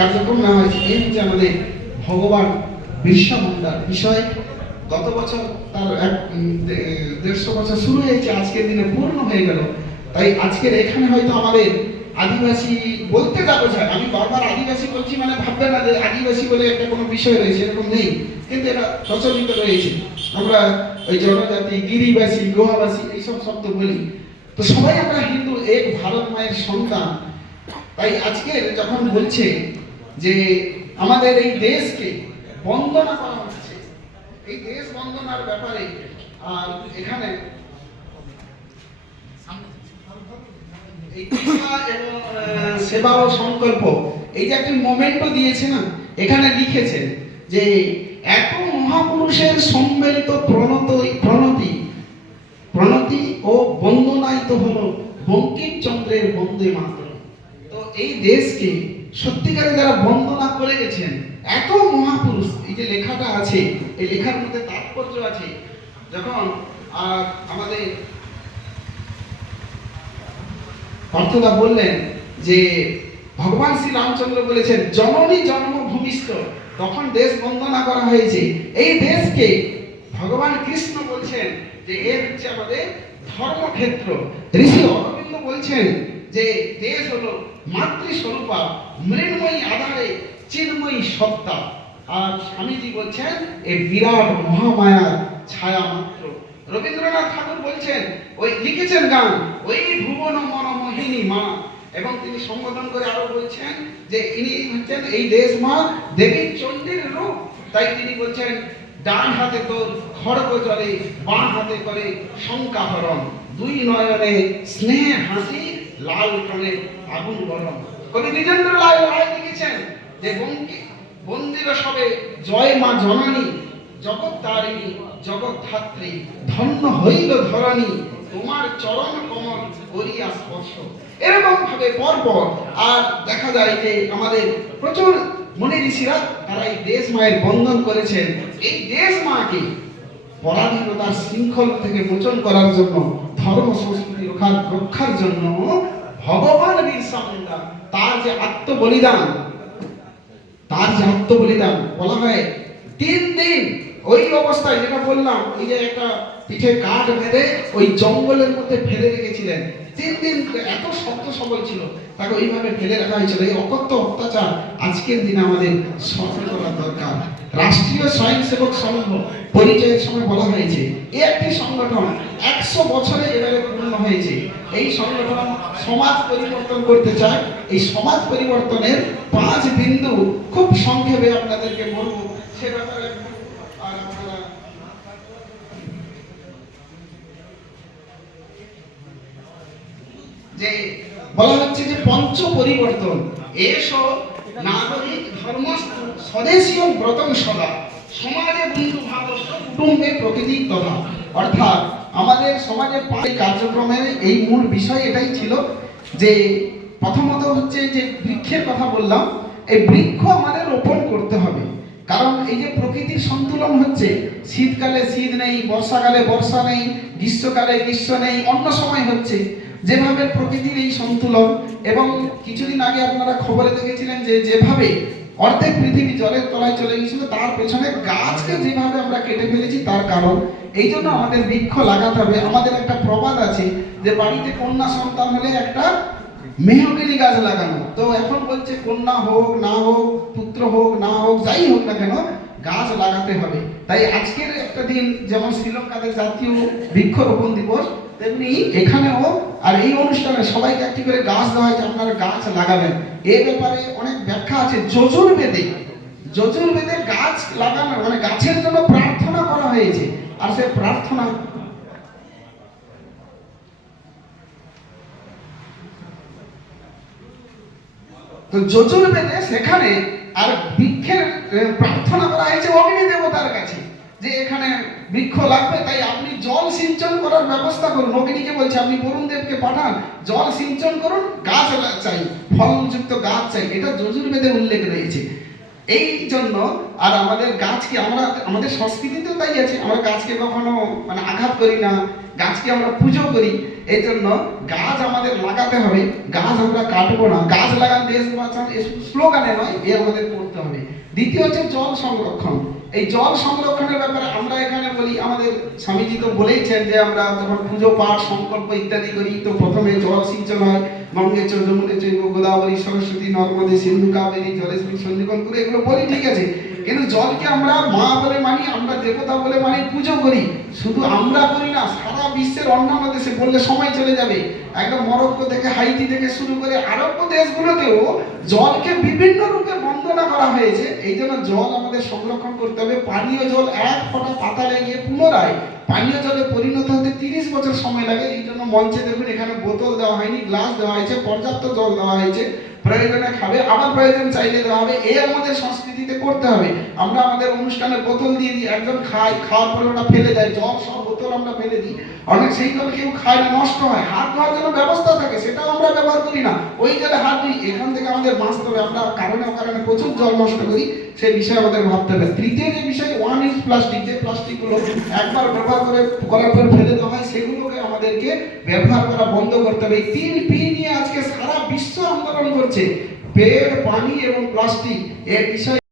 কার্যক্রম নেওয়া হয়েছে। এই হচ্ছে আমাদের ভগবান বিরসা মুন্ডার বিষয় গত বছর তার এক দেড়শো বছর শুরু হয়েছে, আজকের দিনে পূর্ণ হয়ে গেল। তাই আজকের এখানে হয়তো আমাদের আদিবাসী বলতে যাব স্যার আমি বারবার আদিবাসী বলছি মানে ভাববে না যে আদিবাসী বলে একটা কোনো বিষয় রয়েছে এরকম নেই, কিন্তু এটা প্রচলিত রয়েছে। আমরা ওই জনজাতি, গিরিবাসী গোয়াবাসী এইসব শব্দ বলি। তো সবাই আমরা হিন্দু, এক ভারত মায়ের সন্তান। তাই আজকে যখন বলছে যে আমাদের এই দেশকে বন্দনা করা হচ্ছে। এই দেশ বন্দনার ব্যাপারে আর এখানে সেবা ও সংকল্প, এই যে একটি মোমেন্টও দিয়েছে না, এখানে লিখেছেন যে এত মহাপুরুষের সম্মিলিত প্রণত প্রণতি প্রণতি ও বন্দনায়িত হলো বঙ্কিমচন্দ্রের বন্দে মাত্র তো এই দেশকে সত্যিকারে যারা বন্দনা করে গেছেন এত মহাপুরুষ, এই যে লেখাটা আছে, এই লেখার মধ্যে তাৎপর্য আছে, যখন আমাদের অর্থদা বললেন যে, ভগবান শ্রী রামচন্দ্র বলেছেন, জননী জন্মভূমিষ্ঠ, তখন দেশ বন্দনা করা হয়েছে। এই দেশকে ভগবান কৃষ্ণ বলছেন যে এ হচ্ছে আমাদের ধর্মক্ষেত্র। ঋষি অরবিন্দ বলছেন যে দেশ হলো মাতৃস্বরূপা, মৃন্ময়ী আধারে চিন্ময়ী সত্তা। আর স্বামীজি বলছেন এই বিরাট মহামায়ার ছায়া মাত্র। রবীন্দ্রনাথ ঠাকুর বলছেন, ওই লিখেছেন গান, ওই ভুবন মন মোহিনী মা। এবং তিনি সম্বোধন করে আরও বলছেন যে, ইনি হচ্ছেন এই দেশ মা, দেবী চণ্ডীর রূপ। তাই তিনি বলছেন, ডান হাতে তোর খড়গ চলে বাঁ হাতে করে শঙ্কাহরণ। দুই নয়নে স্নেহ হাসি লাল টনে আগুন গরম। কবি দ্বিজেন্দ্র লাল রায় লিখেছেন যে, বঙ্কি বন্দির সবে জয় মা জননী, জগৎ তারিণী, জগৎ ধাত্রী, ধন্য হইল ধরণী তোমার চরণ কমল করিয়া স্পর্শ। এরকম ভাবে পরপর আর দেখা যায় যে, আমাদের প্রচুর মনে ঋষিরা তারা এই দেশ মায়ের বন্ধন করেছেন। এই দেশ মাকে পরাধীনতার শৃঙ্খল থেকে মোচন করার জন্য, ধর্ম সংস্কৃতি রক্ষার রক্ষার জন্য ভগবান বিরসা তার যে আত্মবলিদান, তার যে আত্মবলিদান বলা হয়, তিন দিন ওই অবস্থায় যেটা বললাম, এই যে একটা পিঠে কাঠ বেঁধে ওই জঙ্গলের মধ্যে ফেলে রেখেছিলেন। তিন দিন এত শক্ত সবল ছিল, তাকে ওইভাবে ফেলে রাখা হয়েছিল এই অকথ্য অত্যাচার আজকের দিনে আমাদের স্মরণ করা দরকার। রাষ্ট্রীয় স্বয়ংসেবক সংঘ পরিচয়ের সময় বলা হয়েছে এই একটি সংগঠন একশো বছরে এবারে পূর্ণ হয়েছে। এই সংগঠন সমাজ পরিবর্তন করতে চায়। এই সমাজ পরিবর্তনের পাঁচ বিন্দু খুব সংক্ষেপে আপনাদেরকে বলব, সে ব্যাপারে একটু আর আপনারা যে বলা হচ্ছে যে পঞ্চ পরিবর্তন এসো নাগরিক ধর্ম স্বদেশীয় ব্রতম সদা, সমাজে বন্ধু ভাবস্য কুটুম্বে প্রকৃতি তথা। অর্থাৎ আমাদের সমাজে পাঁচ কার্যক্রমের এই মূল বিষয় এটাই ছিল যে প্রথমত হচ্ছে যে বৃক্ষের কথা বললাম, এই বৃক্ষ আমাদের রোপণ করতে হবে। কারণ এই যে প্রকৃতির সন্তুলন হচ্ছে, শীতকালে শীত নেই, বর্ষাকালে বর্ষা নেই, গ্রীষ্মকালে গ্রীষ্ম নেই, অন্য সময় হচ্ছে। যেভাবে প্রকৃতির এই সন্তুলন এবং কিছুদিন আগে আপনারা খবরে দেখেছিলেন যে যেভাবে অর্ধেক পৃথিবী জলের তলায় চলে গিয়েছিল, তার পেছনে গাছকে যেভাবে আমরা কেটে ফেলেছি, তার কারণ। এই জন্য আমাদের বৃক্ষ লাগাতে হবে। আমাদের একটা প্রবাদ আছে যে বাড়িতে কন্যা সন্তান হলে একটা মেহগিনি গাছ লাগানো। তো এখন বলছে, কন্যা হোক, না হোক, পুত্র হোক, না হোক, যাই হোক না কেন, গাছ লাগাতে হবে। তাই আজকের একটা দিন যেমন শ্রীলঙ্কাতে জাতীয় বৃক্ষরোপণ দিবস, তেমনি এখানেও আর এই অনুষ্ঠানে সবাইকে একটি করে গাছ দেওয়া হয়েছে, আপনারা গাছ লাগাবেন। এ ব্যাপারে অনেক ব্যাখ্যা আছে। যজুর্বেদে যজুর্বেদে গাছ লাগানো মানে গাছের জন্য প্রার্থনা করা হয়েছে। আর সে প্রার্থনা তো যজুর্বেদে সেখানে আর বৃক্ষের প্রার্থনা করা হয়েছে অগ্নি। যে এখানে বৃক্ষ লাগবে, তাই আপনি জল সিঞ্চন করার ব্যবস্থা করুন। অগ্নিকে বলছে, আপনি বরুণ দেবকে পাঠান, জল সিঞ্চন করুন, গাছ চাই ফলযুক্ত গাছ চাই। এটা যজুর্বেদে উল্লেখ রয়েছে। এই জন্য আর আমাদের গাছকে আমরা, আমাদের সংস্কৃতিতেও তাই আছে। আমরা গাছকে কখনো মানে আঘাত করি না গাছকে আমরা পুজো করি এই জন্য গাছ আমাদের লাগাতে হবে, গাছ আমরা কাটবো না। গাছ লাগান দেশ বাঁচান এই স্লোগানে নয়, এ আমাদের করতে হবে। দ্বিতীয় হচ্ছে জল সংরক্ষণ। এই জল সংরক্ষণের ব্যাপারে আমরা এখানে বলি, আমাদের স্বামীজি তো বলেইছেন যে আমরা যখন পুজো পাঠ, সংকল্প ইত্যাদি করি, তো প্রথমে জল সিঞ্চন হয় গঙ্গে চ যমুনে চৈব গোদাবরী, সরস্বতী, নর্মদে, সিন্ধু, কাবেরী, জলেশ্বরী সন্ধিকন করে এগুলো বলি ঠিক আছে। কিন্তু জলকে আমরা মা বলে মানি, আমরা দেবতা বলে মানি, পুজো করি। শুধু আমরা করি না, সারা বিশ্বের অন্যান্য দেশে বললে সময় চলে যাবে। একদম মরক্কো থেকে হাইতি থেকে শুরু করে আরব দেশগুলোতেও জলকে বিভিন্ন রূপে বন্দনা করা হয়েছে। এই জন্য জল আমাদের সংরক্ষণ করতে হবে। পানীয় জল এক ফোঁটা পাতা লাগিয়ে পুনরায় পানীয় জলে পরিণত হতে তিরিশ বছর সময় লাগে, এই জন্য মঞ্চে দেখুন এখানে বোতল দেওয়া হয়নি, গ্লাস দেওয়া হয়েছে, পর্যাপ্ত জল দেওয়া হয়েছে। প্রয়োজনে খাবে, আবার প্রয়োজন চাইলে দেওয়া হবে। এই আমাদের সংস্কৃতিতে করতে হবে। আমরা আমাদের অনুষ্ঠানে বোতল দিয়ে দিই, একজন খাই খাওয়ার পরে ওটা ফেলে দেয়, জল সব বোতল আমরা ফেলে দিই। অনেক সেই জল কেউ খায় না, নষ্ট হয়। হাত ধোয়ার জন্য ব্যবস্থা থাকে, সেটাও আমরা ব্যবহার করি না। ওই জলে হাত দিই, এখান থেকে আমাদের বাঁচতে হবে। আমরা কারণে কারণে প্রচুর জল নষ্ট করি। সেই বিষয়ে আমাদের ভাবতে হবে। তৃতীয় যে বিষয় ওয়ান ইজ প্লাস্টিক যে প্লাস্টিকগুলো একবার ব্যবহার করে করার পর ফেলে দেওয়া হয়, সেগুলোকে আমাদেরকে ব্যবহার করা বন্ধ করতে হবে। এই তিন পি নিয়ে আজকে সারা বিশ্ব আন্দোলন করছে। পেড় পানি এবং প্লাস্টিক এর বিষয়ে